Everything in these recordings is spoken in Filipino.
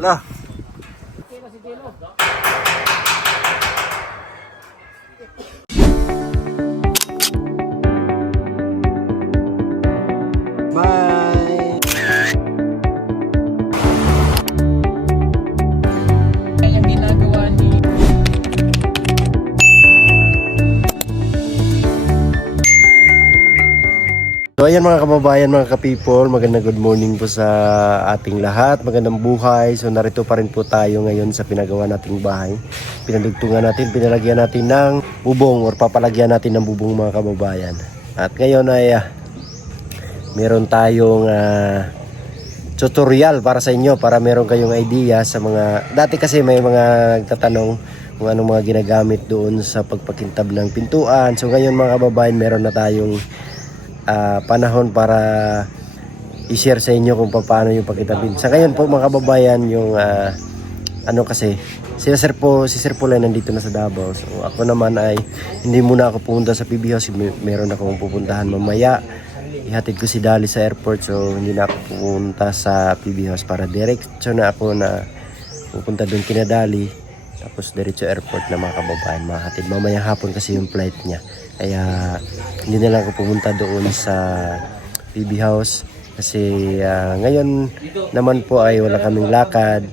Ala. Bye. Yung ginagawa ni So ayan mga kababayan, mga ka-people, magandang good morning po sa ating lahat, magandang buhay. So narito pa rin po tayo ngayon sa pinagawa nating bahay. Pinadugtungan natin, pinalagyan natin ng bubong or papalagyan natin ng bubong mga kababayan. At ngayon ay meron tayong tutorial para sa inyo, para meron kayong idea sa mga, dati kasi may mga nagtatanong kung anong mga ginagamit doon sa pagpakintab ng pintuan. So ngayon mga kababayan, meron na tayong panahon para i-share sa inyo kung paano yung pagkitabin. Sa ngayon po mga kababayan, yung ano kasi si Sir po lang nandito na sa Davao. So ako naman ay hindi muna ako pupunta sa PB House. Meron akong pupuntahan mamaya. Ihatid ko si Dali sa airport, so hindi na ako pupunta sa PB House para diretso na ako na pupunta doon kina Dali. Tapos diretso airport na mga kababayan. Mahatid mamaya hapon kasi yung flight niya. Kaya hindi na lang ako pumunta doon sa PB House kasi ngayon naman po ay wala kaming lakad.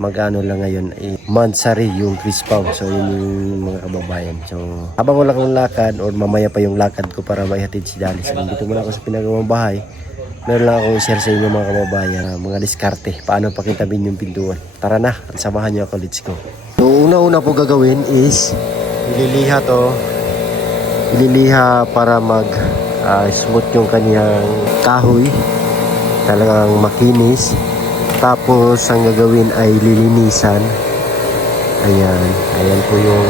Mag-ano lang ngayon Mansari yung Crispaw. So yun yung mga kababayan. So habang wala akong lakad or mamaya pa yung lakad ko para maihatid si Dali. So dito muna ako sa pinagawang bahay. Meron lang akong share sa inyo mga kababayan, mga diskarte, paano pakintabin yung pintuan. Tara na, samahan niyo ako, let's go. So una-una po gagawin is ililiha to. Ililiha para mag smooth yung kanyang kahoy. Talagang makinis. Tapos ang gagawin ay lilinisan. Ayan, ayan po yung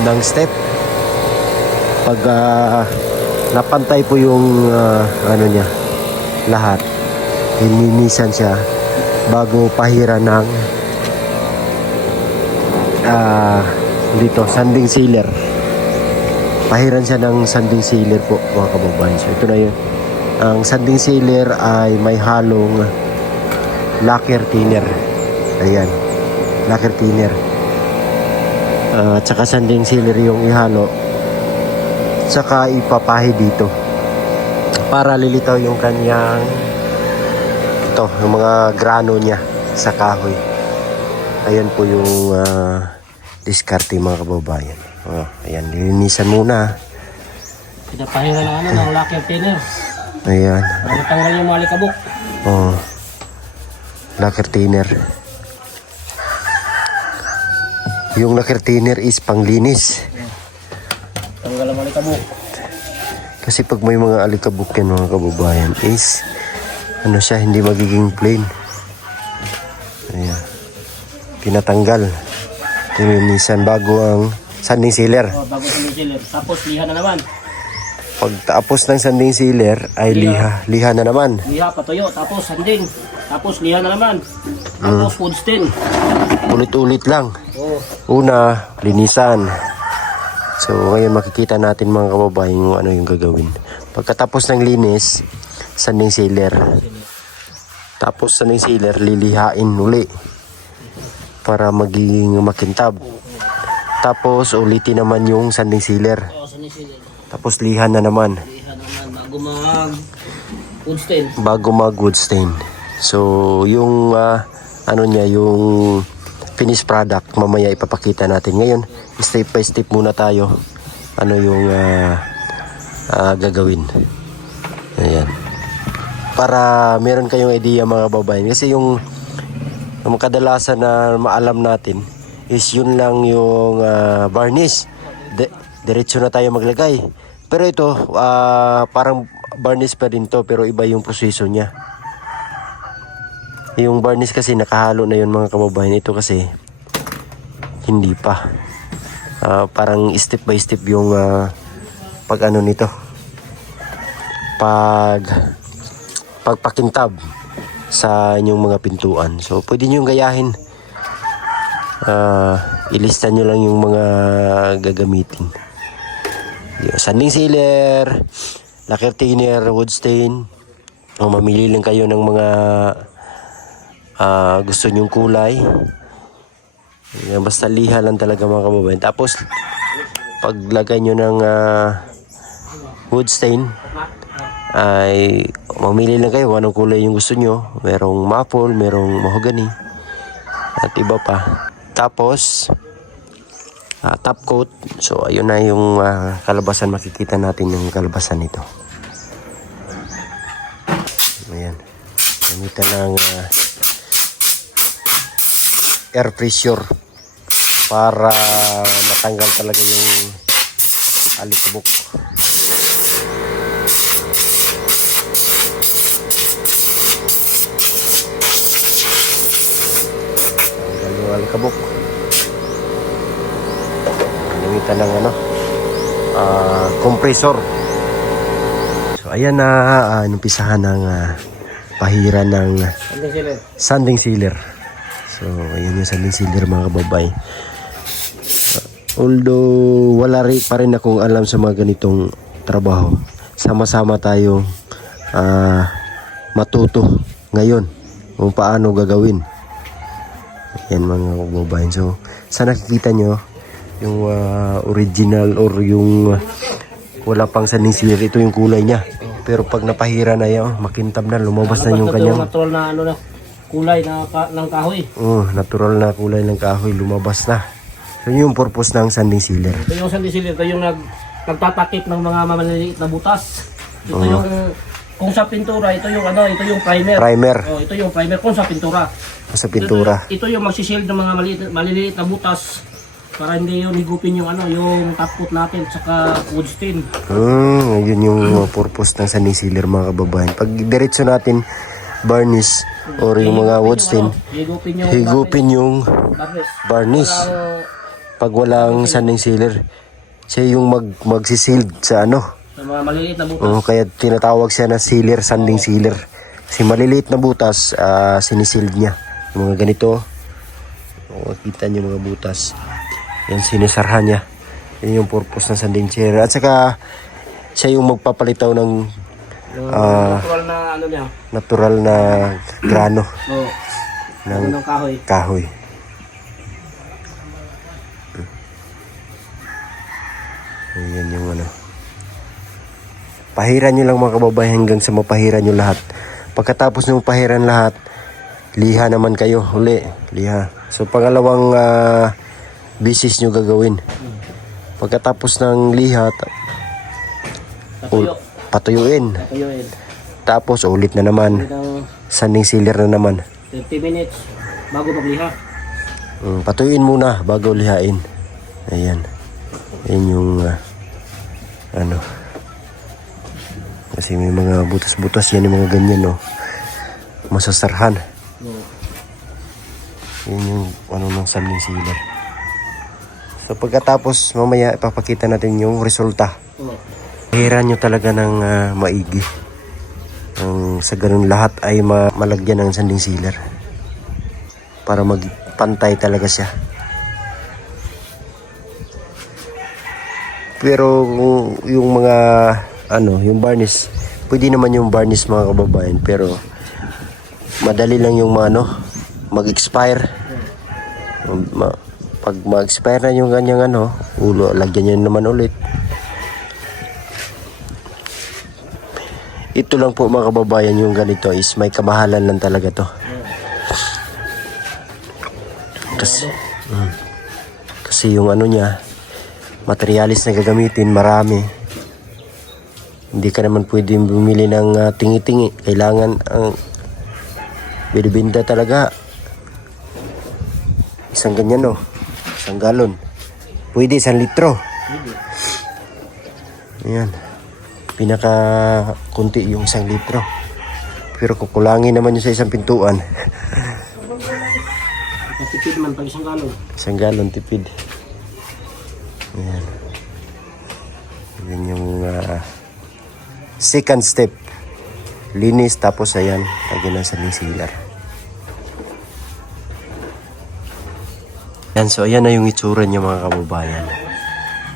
unang step. Pag napantay po yung ano niya, lahat, lilinisan siya bago pahira ng dito, sanding sealer. Pahiran siya ng sanding sealer po mga kababayan. So ito na yun. Ang sanding sealer ay may halong lacquer thinner. Ayan, lacquer thinner. Tsaka sanding sealer yung ihalo. Tsaka ipapahi dito para lilitaw yung kanyang yung mga grano niya sa kahoy. Ayan po yung diskarte mga kababayan. Ayan, lilinisan muna. pinapahira ng ng lacquer thinner. Ayan. Para tanggal yung mga alikabok. Lacquer thinner. Yung lacquer thinner is panglinis. Tanggal ang alikabok. Kasi pag may mga alikabok yan mga kababayan is ano siya, hindi magiging plain. Ayan. Pinatanggal. Linisan bago ang sanding sealer. Bago sanding sealer. Tapos liha na naman. Pag tapos ng sanding sealer ay liha na naman. Liha, patuyo. Tapos sanding. Tapos liha na naman. Tapos food stain. Ulit-ulit lang. Una, linisan. So ngayon makikita natin mga kababayan yung ano yung gagawin. Pagkatapos ng linis, sanding sealer. Tapos sanding sealer, lilihain uli para magiging makintab. Tapos ulitin naman yung sanding sealer. Sanding sealer. Tapos lihan na naman. Liha naman. Bago mag food stain. Bago mag wood stain. So yung ano niya, yung finished product mamaya ipapakita natin. Ngayon step by step muna tayo ano yung gagawin. Ayan, para meron kayong idea mga babayan, kasi yung kadalasan na maalam natin is yun lang yung varnish. Diretso na tayo maglagay, pero ito parang varnish pa din to, pero iba yung proseso niya. Yung varnish kasi nakahalo na yun mga kababayan. Ito kasi hindi pa. Parang step by step yung pag ano nito, pagpakintab sa inyong mga pintuan. So pwede nyo gayahin. Ilista nyo lang yung mga gagamitin. Sanding sealer, lacquer thinner, wood stain. O mamili lang kayo ng mga gusto nyong kulay. Yan, basta liha lang talaga mga kababayan. Tapos paglagay nyo ng wood stain ay mamili lang kayo kung anong kulay yung gusto nyo. Merong maple, merong mahogany at iba pa. Tapos top coat. So ayun na yung kalabasan. Makikita natin yung kalabasan nito. Ayan. Gamitan ng air pressure para matanggal talaga yung alikabok. Tanggal yung alikabok. Gamitan ng compressor. So ayan na inumpisahan ng pahiran ng sanding sealer. So ayan yung sanding sealer mga kababay. Although wala rin pa rin akong alam sa mga ganitong trabaho, sama-sama tayo matuto ngayon kung paano gagawin. Ayan mga kababayan. So sa nakikita nyo yung original or yung wala pang sanding sealer, ito yung kulay niya. Pero pag napahira na yan, makintab na, lumabas na yung kanyang natural na kulay ng kahoy. Natural na kulay ng kahoy, lumabas na. So yun yung purpose ng sanding sealer. Ito yung sanding sealer, ito yung nagtatakip ng mga maliliit na butas. Ito yung kung sa pintura, ito yung primer. Ito yung primer kung sa pintura. Sa pintura. Ito yung magsi-shield ng mga maliliit na butas para hindi yung higupin yung yung top coat natin saka wood stain. Yun yung purpose ng sanding sealer mga kababayan. Pag diretso natin varnish or yung mga wood stain, higupin yung varnish. Pag walang sanding sealer, siya yung magsisild sa sa mga maliliit na butas. Kaya tinatawag siya na sealer, sanding sealer. Kasi maliliit na butas, sinisild niya. Yung mga ganito, makikita niyo mga butas. Yan, sinisarhan niya. Yan yung purpose ng sanding sealer. At saka, siya yung magpapalitaw ng natural na niya. Natural na grano ng kahoy. Ayan yung pahiran nyo lang mga kababayan hanggang sa mapahiran nyo lahat. Pagkatapos nyo pahiran lahat, liha naman kayo uli. Liha. So pangalawang bisis nyo gagawin. Pagkatapos ng liha, patuyuin. Tapos ulit na naman. Sanding sealer na naman. 30 minutes bago magliha. Patuyuin muna bago lihain. Ayan. Ayan yung kasi may mga butas-butas yan, yung mga ganyan, no? Masasarhan. Yan yung ng sanding sealer. So pagkatapos mamaya ipapakita natin yung resulta. Hiran nyo talaga ng maigi. Sa ganun lahat ay malagyan ng sanding sealer para magpantay talaga siya. Pero yung mga yung varnish, pwede naman yung varnish mga kababayan, pero madali lang yung mag-expire. Pag mag-expire na yung ganyang lagyan nyo naman ulit. Ito lang po mga kababayan, yung ganito is may kamahalan lang talaga to. Kasi yung niya, materialis na gagamitin, marami. Hindi ka naman pwedeng bumili ng tingi-tingi. Kailangan ang binibinta talaga. Isang ganyan, isang galon. Pwede 1 litro. Ayan. Pinaka kunti yung 1 litro. Pero kukulangin naman yung sa isang pintuan. Tipid man pag 1 galon. 1 galon tipid. Ayan. Ayan yung second step. Linis, tapos ayan, lagyan ng sanding sealer. Yan, so ayan na yung itsura niya mga kababayan.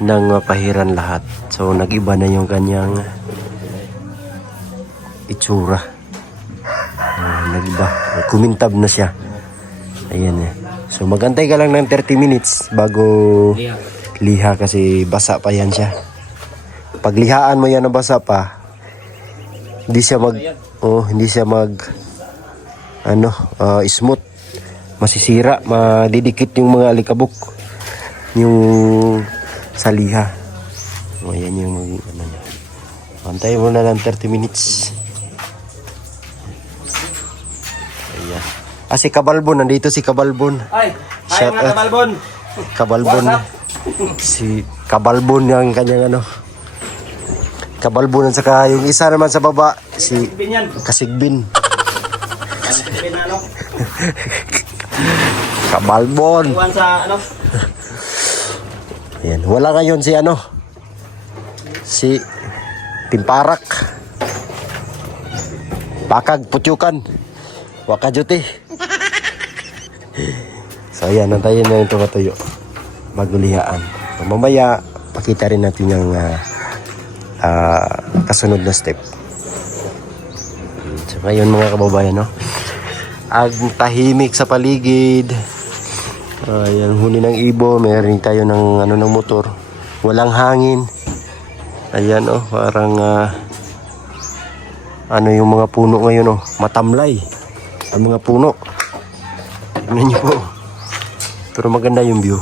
Nang pahiran lahat. So nag-iba na yung kanyang itsura. kumintab na siya. Ayan eh. So magantay ka lang ng 30 minutes bago liha kasi basa pa yan siya. Pag lihaan mo yan na basa pa, hindi siya smooth. Masisira, madidikit yung mga alikabok yung sa liha. O yan yung ano niya. Antayin mo na lang 30 minutes. Ayan. Si Kabalbon, nandito si Kabalbon. Ay, Shout mga out. Kabalbon. Kabalbon. Si Kabalbon yung kanyang ano. Kabalbon at saka yung isa naman sa baba, si Binyan. Kasigbin. Kasigbin na ano? Kabalbon. Iwan sa ano? Ayan. Wala ngayon si ano. Si Timparak. Pakag Putyukan. Wakajuti. So ayan, nantayin na yung tumatuyo bago lihaan. So, mamaya pakita rin natin yung kasunod na step. So ngayon mga kababayan, no? Ang tahimik sa paligid. Ayan, huni ng ibo. Meron tayo ng ano ng motor. Walang hangin. Ayan, oh, parang ano yung mga puno ngayon, oh, matamlay ang mga puno. Tingnan niyo po. Pero maganda yung view.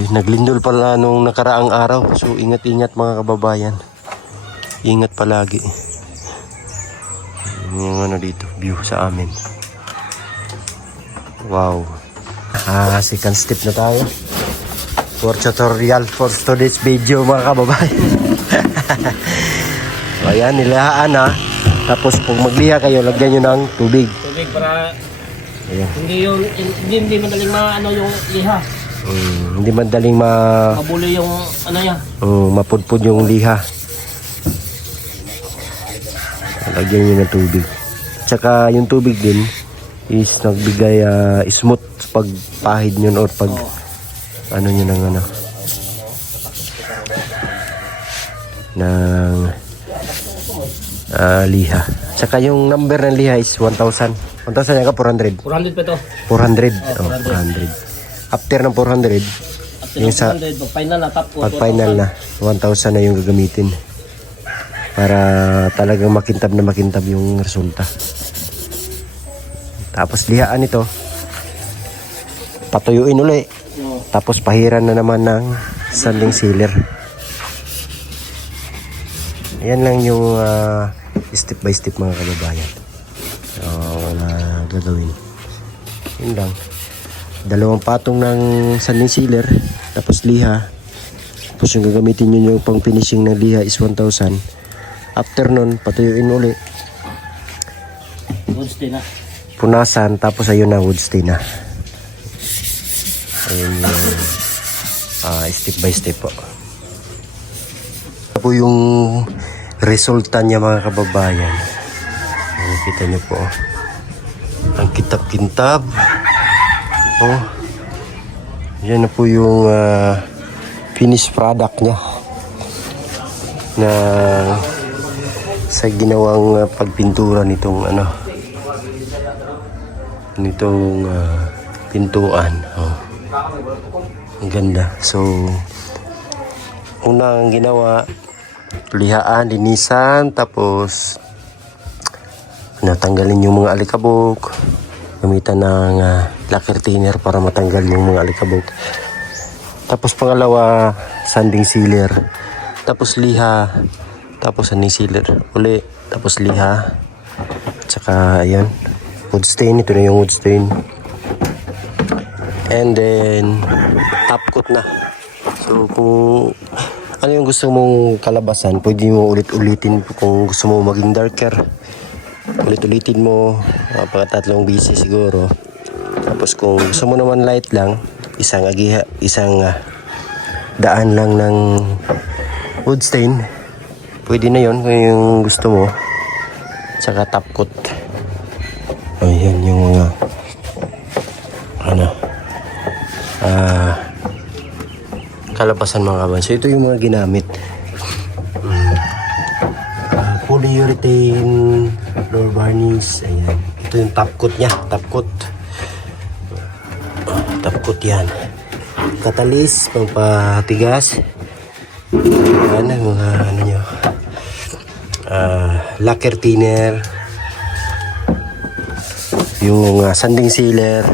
Naglindol pala nung nakaraang araw. So ingat-ingat mga kababayan. Ingat palagi. Yung ano dito, view sa amin. Wow. Second step na tayo. For tutorial for today's video mga kababayan. Ayan, nilahaan na. Tapos kung magliha kayo, lagyan nyo ng tubig. Tubig para Ayan. hindi madaling maano yung liha. Hindi madaling Mabuli yung ano niya. mapudpud yung liha. Lagyan nyo ng tubig. Tsaka yung tubig din is nagbigay smooth pag pahid nyo or pag ano nyo ng ano ng liha. Tsaka yung number ng liha is 1,000. 1,000 yan ka 400. 400 pa ito. 400. Oh, 400. After ng 400, At yung sa 400, pag final na top pag final na 1,000 na yung gagamitin para talagang makintab na makintab yung resulta. Tapos lihaan ito, patuyuin uli, tapos pahiran na naman ng sanding sealer. Ayan lang yung step by step mga kababayan na gagawin. Yun lang. 2 patong ng sanding sealer, tapos liha. Tapos yung gagamitin nyo yung pang finishing ng liha is 1,000. After nun, patuyuin uli, Good stay na. punasan, tapos ayun na, wood stay na. Ayun yung step by step po. Ito po yung resulta niya mga kababayan. Kita niyo po. Ang kitab-kintab. Oh. Yan na po yung finished product niya. Na sa ginawang pagpintura nitong ano. Nitong pintuan. Oh. Ang ganda. So unang ginawa, lihaan, linisan, tapos natanggalin yung mga alikabok, gamitan ng lacquer thinner para matanggal yung mga alikabok. Tapos pangalawa, sanding sealer, tapos liha, tapos sanding sealer uli, tapos liha, tsaka ayan, wood stain. Ito na yung wood stain, and then top coat na. So kung ano yung gusto mong kalabasan, pwede mo ulit-ulitin. Kung gusto mo maging darker, ulit-ulitin mo pagka 3 beses siguro. Tapos kung gusto mo naman light lang, isang daan lang ng wood stain, pwede na yon kung yung gusto mo. Tsaka top coat. Ayan yung mga kalabasan mga kaban. So ito yung mga ginamit. Polyurethane floor varnish. Ayan. Ito yung top coat niya. Top coat. Top coat yan. Katalis, pampatigas. Ayan ang mga ano nyo. Lacquer thinner. Yung sanding sealer.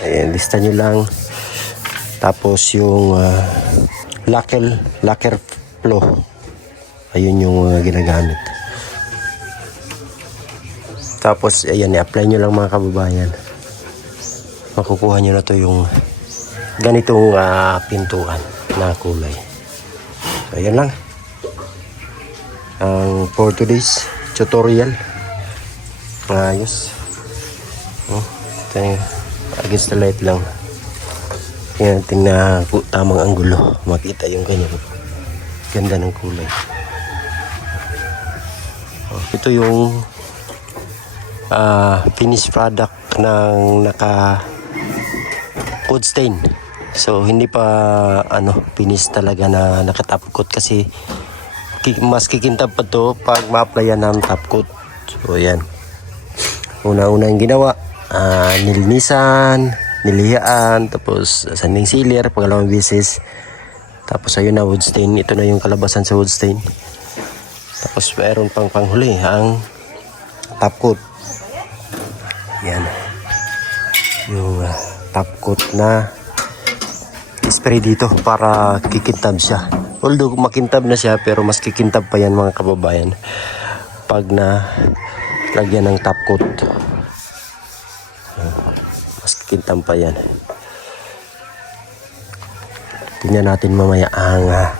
Ayan, lista nyo lang. Tapos yung lacquer flow. Ayun yung ginagamit. Tapos ayan, i-apply nyo lang mga kababayan. Makukuha nyo na to yung ganitong pintuan na kulay. So, ayan lang ang for today's tutorial. Ayos. Ito yung against the light lang. Tingnan natin na tamang anggulo. Makita yung kanyang ganda ng kulay. Ito yung finished product ng naka wood stain. So hindi pa finish talaga na naka-top coat kasi mas kikintab pa to pag ma-applyan ng top coat. So ayan. Una-una yung ginawa, nilinisan, nilihaan, tapos sanding sealer, pangalawang beses. Tapos ayun na wood stain. Ito na yung kalabasan sa wood stain. Tapos mayroon pang panghuli ang top coat. Yan. Yung top coat na spray dito para kikintab siya. Although makintab na siya pero mas kikintab pa yan mga kababayan pag na lagyan ng top coat. Mas kikintab pa yan. Tingnan natin mamaya ang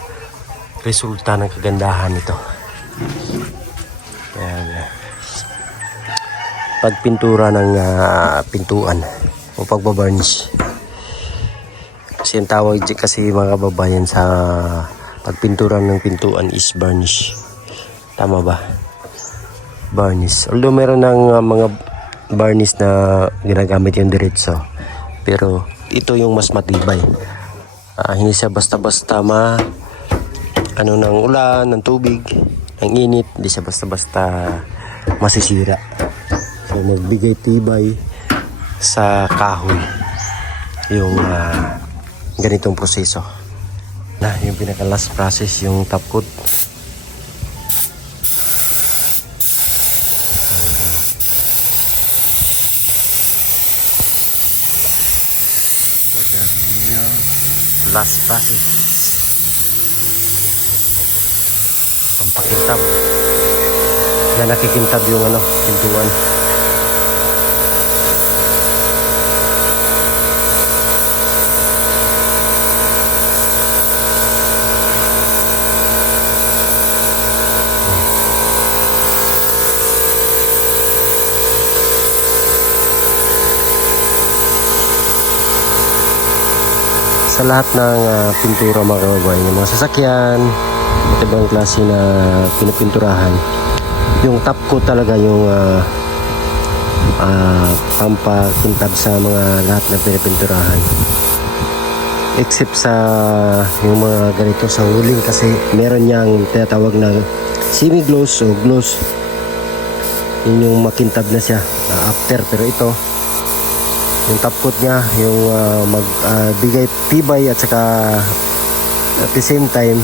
resulta ng kagandahan nito. Ayan. Pagpintura ng pintuan o pagbabarnish. Kasi ang tawag kasi mga kababayan sa pagpintura ng pintuan is varnish. Tama ba? Varnish. Although meron ng mga varnish na ginagamit yung diretso. Pero ito yung mas matibay. Hindi siya basta-basta ng ulan, ng tubig, ng init. Hindi siya basta-basta masisira. So magbigay tibay sa kahoy yung ganitong proseso. Na yung pinaka last process yung top coat. Last process pampakintab na nakikintab yung pintuan. Sa lahat ng pintura mga kababayan, yung mga sasakyan, at ibang klase na pinupinturahan, yung top coat talaga yung pampakintab sa mga lahat na pinupinturahan. Except sa yung mga ganito sa huling kasi meron niyang tinatawag na semi-gloss o gloss. Yun yung makintab na siya after, pero ito yung top coat niya yung magbigay tibay at saka at the same time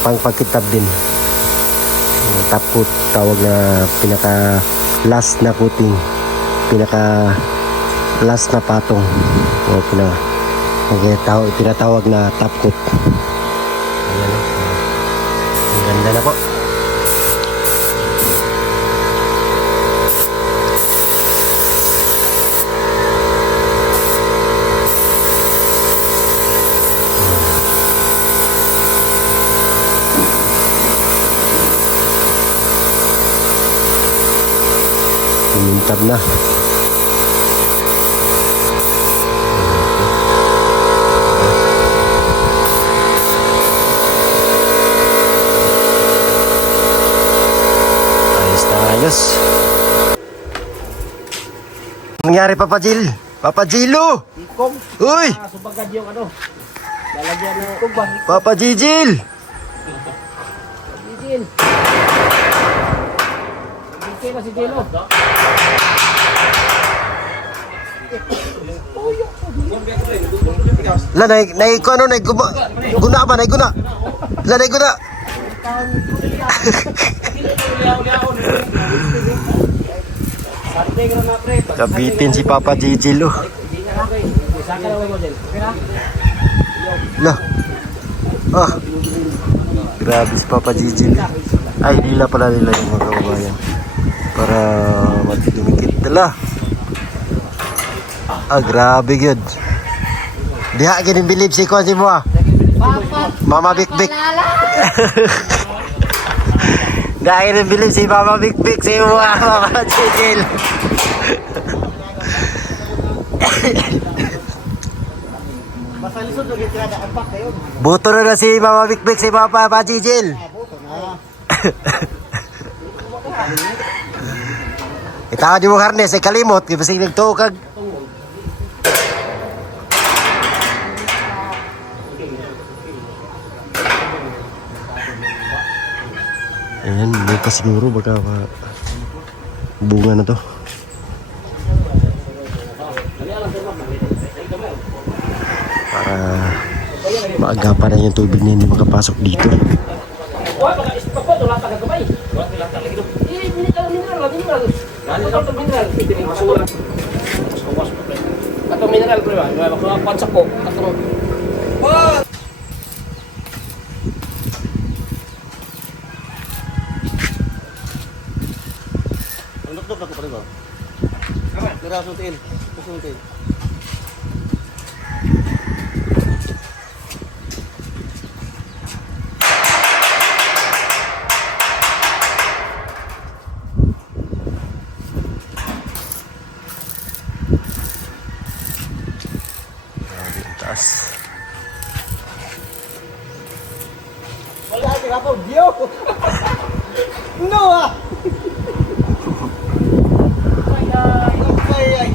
pangpagkitab din. Yung top coat tawag na pinaka last na coating, pinaka last na patong o tinatawag na top coat. Ayan, ang ganda na po. Kumintab na. Ayos na ayos. Nangyari Papa Jill? Papa Jilo! Ikog. Uy! Subagad yung lalagyan ng ikog ba? Papa Jijil! Jijil. Okay na si Tilo. La, ko ano, guna ba, guna. La, guna. Kabitin si Papa Gigil, oh. La. Ah. Grabe si Papa Gigil. Ay, lila pala nila yung mga kababayan. Para magdumikit nila. Ah, grabe yun. Diha, bilib si Konsi mo ah. Mama Bik Bik. Diha, bilib si Mama Bik Bik si mo ah, Mama Gigil. Buto na si Mama Bik Bik si Papa Gigil. Itawa di mo harness ay kalimot kasi nagtukag. Ayan, bukas siguro baka bunga na to. Para maagapan na yung tubig na hindi makapasok dito. Atau mineral ko ba? Mga pansak ko. Dok ako pa rin ba? Tira suntiin. Suntiin. Taas. Wala ka pa, Dio! No ah! Ay.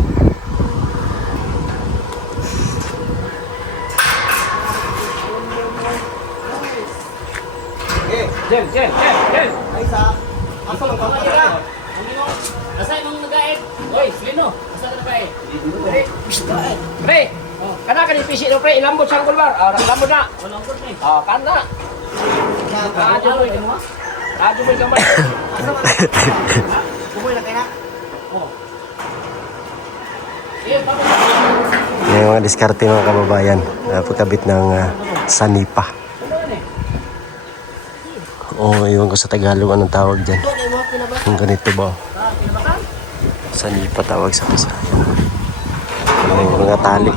Jen. Ay sa. Asa lang ka? Asa imong nagaid? Oy, Lino, asa ka nagaid? Pre. Kana ka ni pisi no pre, ilambot sang kulbar. Ah, lambot na. Lambot ni. Ah, kana. Radyo mo mo. Radyo mo gamay. Asa man? Kumoy na kaya. Oh. Eh, tapos Yung mga diskarte mga kababayan na pagkabit ng sanipa. Oo, iwan ko sa Tagalog anong tawag dyan. Kung ganito ba? Sanipa tawag sa Bisaya. Yung mga tali.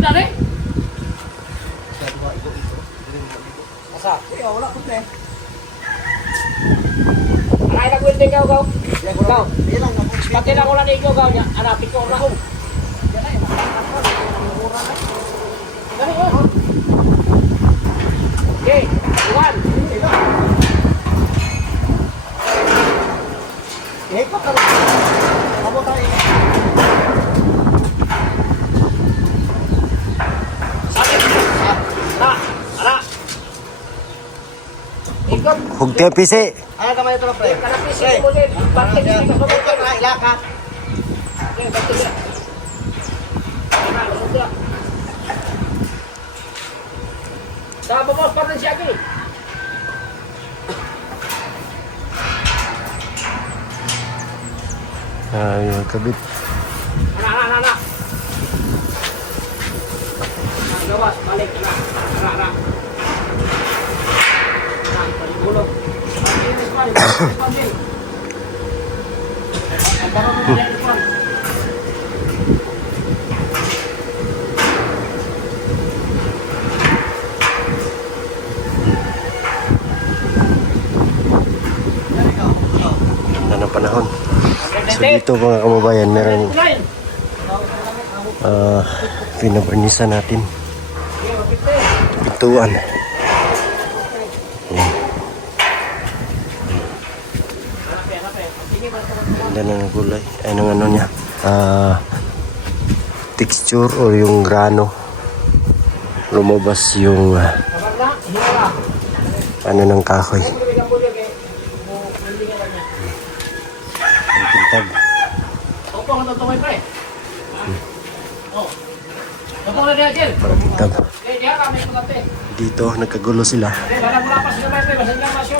hagdan eh. Asa? Wala ko na. Aray na gwente ka gaw. Gaw. Ilang na. Pati na ko lang ikaw gaw niya. Anapin ko na ko. Dali oh. Okay, iwan. Pa ka. Amo tayo. Ara. Ikaw. Hugte pisi. Ano kamay ito pre? Kanapisi mo din. Parte ni ka mo. Ilaka. Okay, parte ni. Sa babos pa rin siya aki. Yung kabit. Ana. Gawas, balik na. Ara. Bulog. Ganda ng panahon. So dito mga kababayan, meron pinabarnisan natin pintuan. Ganda ng gulay. Ay, ng ano niya. Texture o yung grano. Lumabas yung ano ng kahoy. Ang pintag. Opo, ano ito pre? Oh. Opo na diyan, Jel. Pintag. Eh, diyan kami kunate. Dito, nagkagulo sila. Eh, wala mula pa sila pre, basta lang masyo.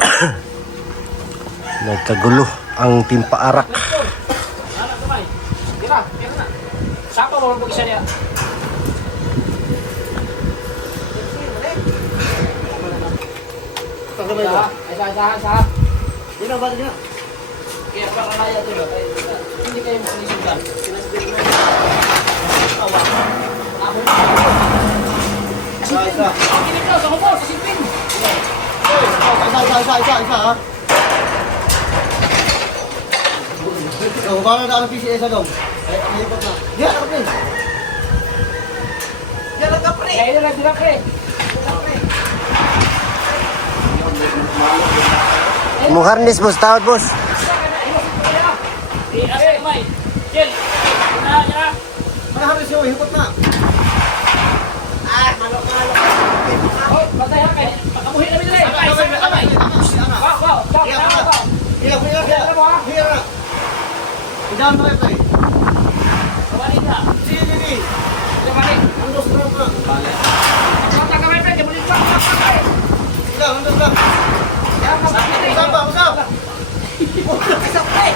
Nagkagulo ang Team Paarak. Anak kamay. Tira, tira na. Sapa mo ang isa niya. Pagkamay ko. Ay, sa. Dino, ba dino? Kaya pakalaya to. Hindi kayo masinisugan. Sinasbili mo. Awa. Ako. Isa. Ang kinig daw, sa humor, sa sipin. Isa, ha? Oh, paano na ang PCS dong? Ay, ikot na. Diyan, ako din. Diyan, lang ka, pre. Kaya yun lang sila, pre. Mo harness boss, tawad boss. Di, asa kamay. Jel, na. Ano halos yun? Ikot na. Oh, patay ha kayo. Pakabuhin namin nila eh. Isa kamay. Wow. Iya. Idan mo ito eh. Kawalin ka. Sini. Kawalin. Ang dos na. Kawalin kamay, pre. Kemudian pa. Ilan, ang dos lang. Yan, kapatid. Usap. Isa, pre.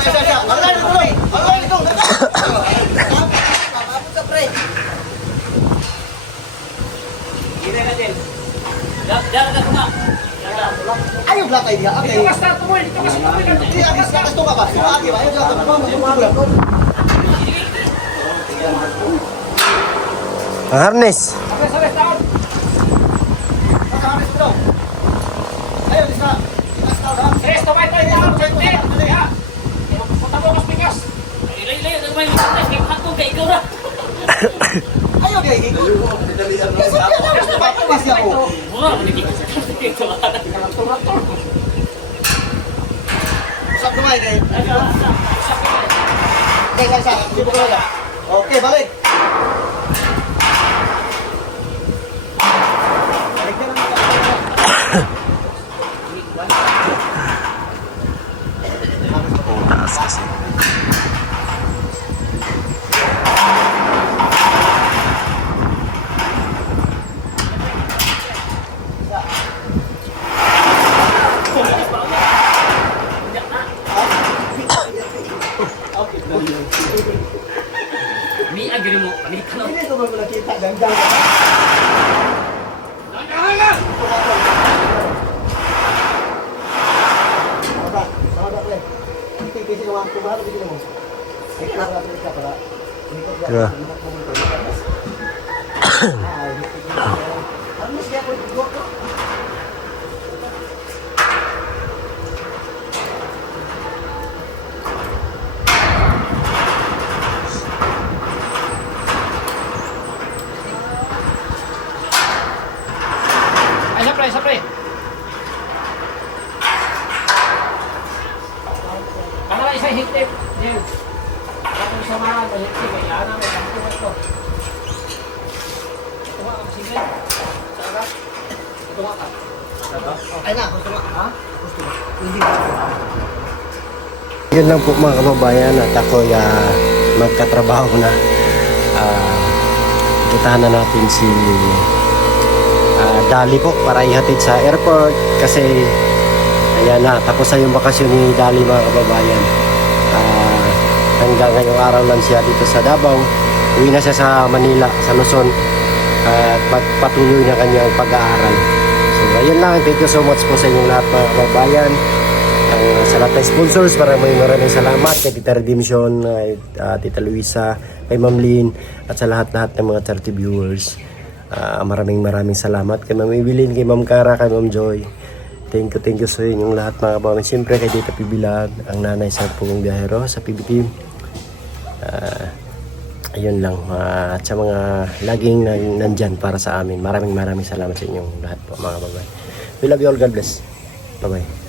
Isa. Alay ito. Gini na din. Diyan ka kuma. Ayaw lakay dia. Okay. Ito ka start mo. Ito kasi tumoy ka. Di agis lakas to ka ba? Sino agi ba? Ayaw lakay. Ang harness. Sabay, taon. Makahamis ko daw. Ayaw, isa. Ikas tao daw. Tres, tumay tayo. Taon, sente. Ya. Punta mo mas bigas. Ilay. Nagmay mo. Kaya makatong kay ikaw na. Ayaw dia higit. Kasi dia papalis ako. Mura, nagiging sa ito. Rator. Usap kumay kay. Isa. Sibuk ko na. Okay, balik. Taas kasi. Mi agri mo. Amerikano. Hindi ko ba nakita ganggang. Sama pre. Kasi naman ko ba dito mo. Ay klaro natin ka para. Tira. Ano siya ko dito? Ay, isa pre. Para isa hitip. Yan. Kapag samahan, mahitip. Kaya na, may kampuan ito. Ito nga, sige. Sarap. Ito nga ka. Ay na, gusto mo. Ha? Gusto mo. Hindi. Yun lang po mga kababayan at ako magkatrabaho na. Puntahan na natin si Dali po para ihatid sa airport kasi ayan na, tapos na yung bakasyon ni Dali mga kababayan. Hanggang ngayong araw lang siya dito sa Davao. Uwi na siya sa Manila, sa Luzon at patuloy na kanyang pag-aaral. So ayun lang, thank you so much po sa inyong lahat mga kababayan. Sa lahat ng sponsors, maraming salamat kay Tita Redemption, Tita Luisa, kay Ma'am Lynn, at sa lahat-lahat ng mga charity viewers. Maraming salamat kay Ma'am Evelyn, kay Ma'am Cara, kay Ma'am Joy. Thank you sa inyong lahat mga kababayan. Siyempre kay Tita Pibilag, ang nanay sa pugong biyahero sa PB Team. Ayun lang, at sa mga laging nandyan para sa amin. Maraming salamat sa inyong lahat po mga kababayan. We love you all. God bless. Bye-bye.